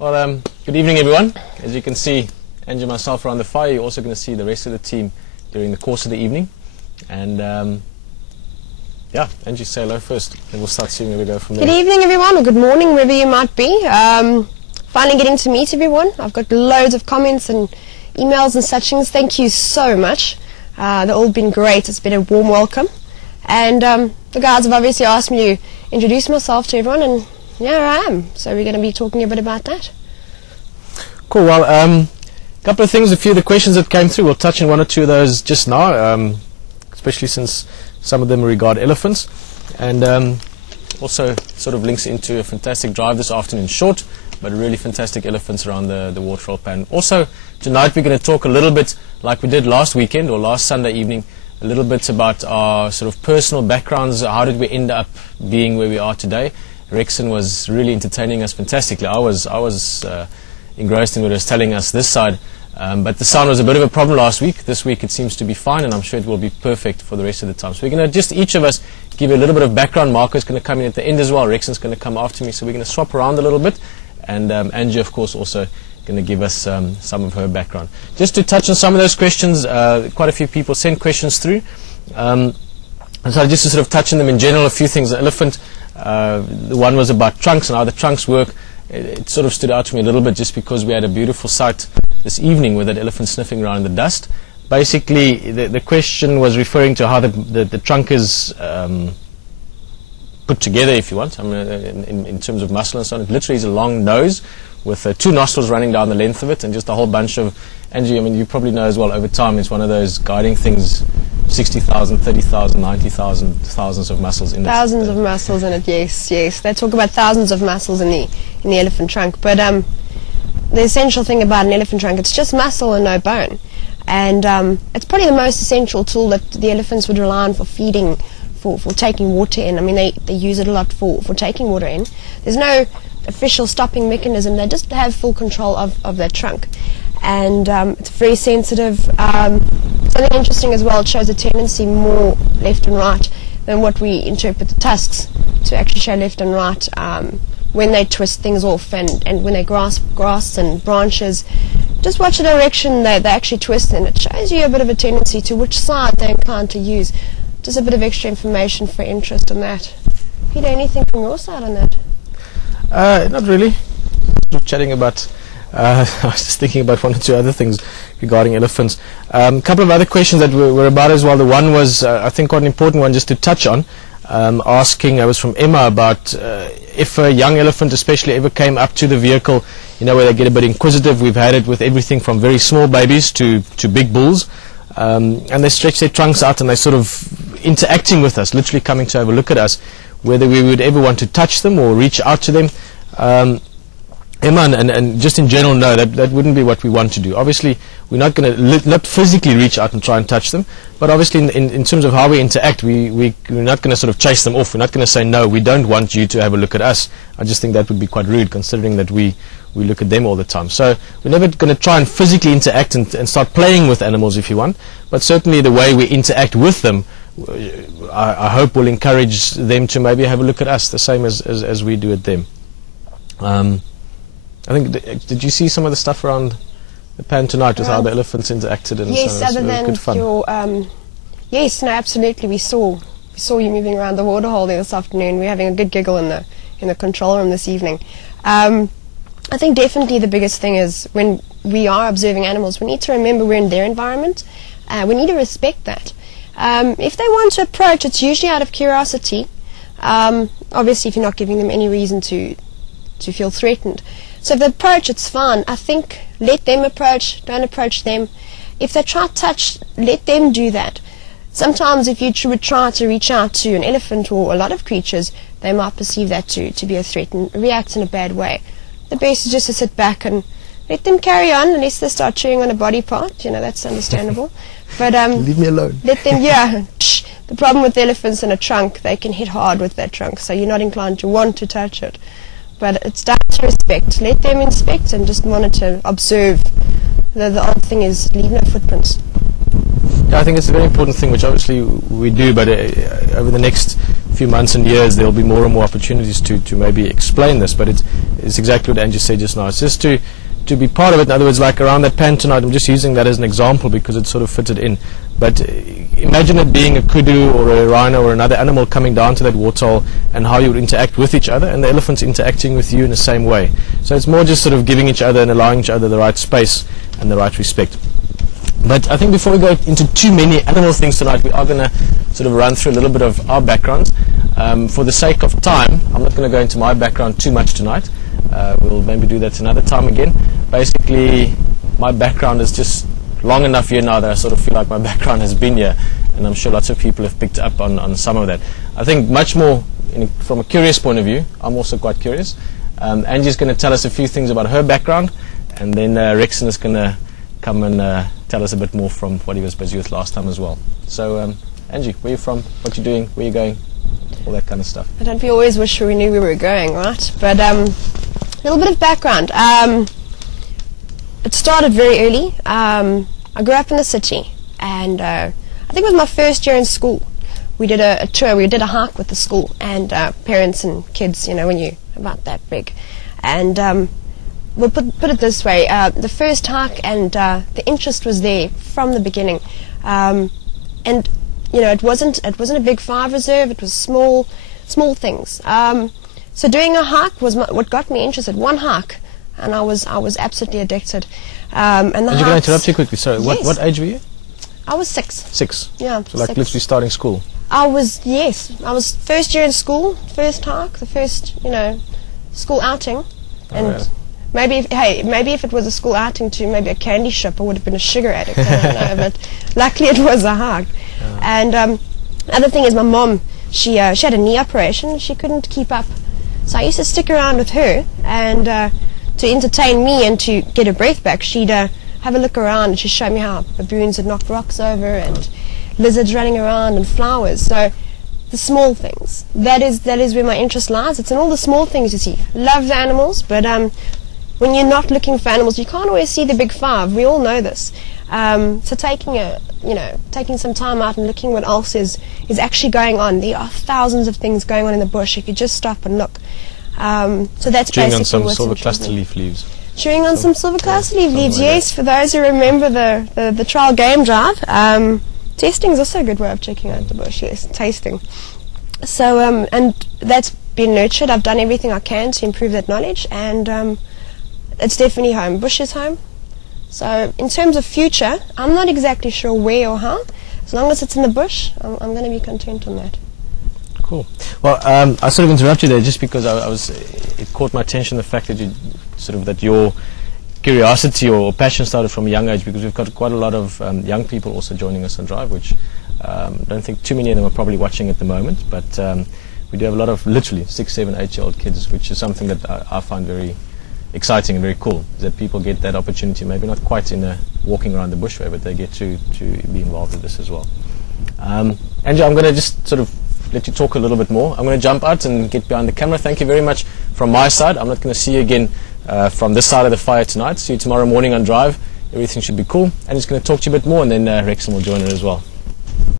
Well, good evening, everyone. As you can see, Angie and myself around the fire. You're also going to see the rest of the team during the course of the evening. And yeah, Angie, say hello first, and we'll start seeing where we go from there. Good evening, everyone, or good morning, wherever you might be. Finally getting to meet everyone. I've got loads of comments and emails and such things. Thank you so much. They've all been great. It's been a warm welcome. And the guys have obviously asked me to introduce myself to everyone, and here I am. So we're going to be talking a bit about that. Cool. Well, a couple of things, a few of the questions that came through. We'll touch on one or two of those just now, especially since some of them regard elephants. And also sort of links into a fantastic drive this afternoon, short, but really fantastic elephants around the waterfall pan. Also, tonight we're going to talk a little bit, like we did last weekend or last Sunday evening, a little bit about our sort of personal backgrounds. How did we end up being where we are today? Rexon was really entertaining us fantastically. I was engrossed in what he was telling us this side, but the sound was a bit of a problem last week. This week it seems to be fine, and I'm sure it will be perfect for the rest of the time. So we're going to just, each of us, give you a little bit of background. Marco's going to come in at the end as well. Rexon's going to come after me, so we're going to swap around a little bit. And Angie, of course, also going to give us some of her background. Just to touch on some of those questions, quite a few people sent questions through. And so just to sort of touch on them in general, a few things. The elephant, the one was about trunks and how the trunks work. It sort of stood out to me a little bit just because we had a beautiful sight this evening with that elephant sniffing around in the dust. Basically, the question was referring to how the trunk is put together, if you want. I mean, in terms of muscle and so on. It literally is a long nose with two nostrils running down the length of it, and just a whole bunch of, Angie, I mean, you probably know as well, over time it's one of those guiding things, 60,000, 30,000, 90,000, thousands of muscles in it. Thousands of muscles in it, yes, yes. They talk about thousands of muscles in the elephant trunk, but the essential thing about an elephant trunk, it's just muscle and no bone. And it's probably the most essential tool that the elephants would rely on for feeding, for taking water in. I mean, they use it a lot for taking water in. There's no official stopping mechanism. They just have full control of their trunk. And it's very sensitive. Something interesting as well, it shows a tendency more left and right than what we interpret the tusks to actually show left and right when they twist things off and when they grasp grass and branches. Just watch the direction they actually twist in. It shows you a bit of a tendency to which side they're inclined to use. Just a bit of extra information for interest on that. Peter, anything from your side on that? Not really. Chatting about, I was just thinking about one or two other things regarding elephants. A couple of other questions that were about as well. The one was, I think, quite an important one just to touch on. Asking, I was from Emma, about if a young elephant especially ever came up to the vehicle, you know, where they get a bit inquisitive. We've had it with everything from very small babies to big bulls. And they stretch their trunks out and they're sort of interacting with us, literally coming to have a look at us, whether we would ever want to touch them or reach out to them. Emma, and just in general, no, that wouldn't be what we want to do. Obviously, we're not going to not physically reach out and try and touch them, but obviously in terms of how we interact, we're not going to sort of chase them off. We're not going to say, no, we don't want you to have a look at us. I just think that would be quite rude, considering that we look at them all the time. So we're never going to try and physically interact and start playing with animals, if you want, but certainly the way we interact with them, I hope will encourage them to maybe have a look at us the same as we do at them. I think, did you see some of the stuff around the pan tonight with how the elephants interacted? And yes, so other than good fun. your, yes, no, absolutely. We saw you moving around the waterhole there this afternoon. We're having a good giggle in the control room this evening. I think definitely the biggest thing is when we are observing animals, we need to remember we're in their environment. We need to respect that. If they want to approach, it's usually out of curiosity. Obviously, if you're not giving them any reason to feel threatened. So if they approach, it's fine. I think let them approach, don't approach them. If they try to touch, let them do that. Sometimes if you would try to reach out to an elephant or a lot of creatures, they might perceive that to be a threat and react in a bad way. The best is just to sit back and let them carry on, unless they start chewing on a body part. You know, that's understandable. But leave me alone. Let them, yeah. The problem with elephants in a trunk, they can hit hard with their trunk, so you're not inclined to want to touch it. But it's down to respect. Let them inspect and just monitor, observe. The odd thing is leave no footprints. Yeah, I think it's a very important thing, which obviously we do, but over the next few months and years there'll be more and more opportunities to maybe explain this, but it's exactly what Angie said just now. It's just to be part of it. In other words, like around that pan tonight, I'm just using that as an example because it sort of fitted in. But imagine it being a kudu or a rhino or another animal coming down to that waterhole and how you would interact with each other, and the elephants interacting with you in the same way. So it's more just sort of giving each other and allowing each other the right space and the right respect. But I think before we go into too many animal things tonight, we are going to sort of run through a little bit of our backgrounds. For the sake of time, I'm not going to go into my background too much tonight. We'll maybe do that another time again. Basically, my background is just long enough here now that I sort of feel like my background has been here, and I'm sure lots of people have picked up on some of that. I think much more from a curious point of view. I'm also quite curious. Angie's going to tell us a few things about her background, and then Rexon is going to come and tell us a bit more from what he was busy with last time as well. So, Angie, where are you from? What you doing? Where you going? All that kind of stuff. I don't we always wish we knew where we were going, right? But a little bit of background. It started very early. I grew up in the city, and I think it was my first year in school. We did a tour, we did a hike with the school, and parents and kids, you know, when you're about that big. And we'll put it this way, the first hike and the interest was there from the beginning. And, you know, it wasn't a big 5 reserve, it was small things. So doing a hike was what got me interested. One hike, and I was absolutely addicted. And the Can I interrupt you quickly? Sorry, yes. what age were you? I was 6. 6? Yeah, so like 6. literally starting school? I was first year in school, first hike, the first, you know, school outing. And maybe if it was a school outing to maybe a candy shop, I would have been a sugar addict, I don't know, but luckily it was a hike. And other thing is my mom, she had a knee operation, she couldn't keep up. So I used to stick around with her, and to entertain me and to get her breath back, she'd have a look around and she'd show me how baboons had knocked rocks over and lizards running around and flowers. So the small things, that is where my interest lies. It's in all the small things you see. Love the animals, but when you're not looking for animals, you can't always see the big 5. We all know this. So taking some time out and looking what else is actually going on. There are thousands of things going on in the bush if you just stop and look. So that's chewing basically on some what's silver cluster leaf leaves. Chewing on some silver cluster leaf leaves, like yes. For those who remember the trial game drive, testing is also a good way of checking out the bush. Yes, tasting. So and that's been nurtured. I've done everything I can to improve that knowledge, and it's definitely home. Bush is home. So in terms of future, I'm not exactly sure where or how. As long as it's in the bush, I'm going to be content on that. Cool. Well, I sort of interrupted there just because it caught my attention the fact that your curiosity or passion started from a young age, because we've got quite a lot of young people also joining us on Drive, which I don't think too many of them are probably watching at the moment, but we do have a lot of literally 6, 7, 8-year-old kids, which is something that I find very exciting and very cool, that people get that opportunity, maybe not quite in a walking around the bush way, but they get to be involved with this as well. Andrew, I'm going to just sort of let you talk a little bit more. I'm going to jump out and get behind the camera. Thank you very much from my side. I'm not going to see you again from this side of the fire tonight. See you tomorrow morning on Drive. Everything should be cool. And just going to talk to you a bit more, and then Rexon will join in as well.